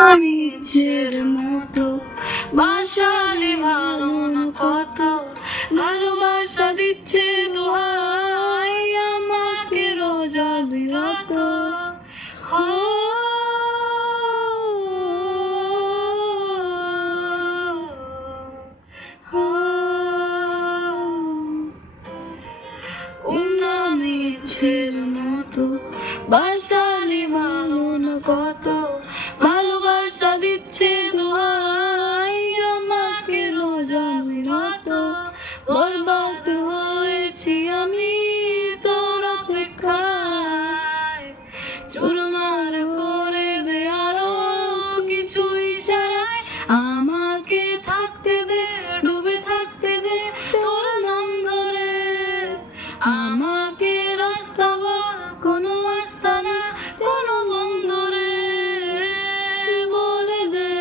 আমি ইচ্ছের মতো বাসালে ভালো না কত ভালোবাসা দিচ্ছে দোহাই আমাকে রোজ বিরত হো আমি ইচ্ছের মতো বাসালে ভালো না কত ভালোবাসা দিচ্ছে দোহাই আমাকে রোজ বিরত বরবাদ হয়েছি আমি তোর অপেক্ষায় চুরমার করে দে আরো কিছু ইশারায় আমাকে থাকতে দে ডুবে থাকতে দে তোর নাম ধরে আমাকে রাস্তা বা কোনো আস্তানা কোনো বন্ধরে বলে দে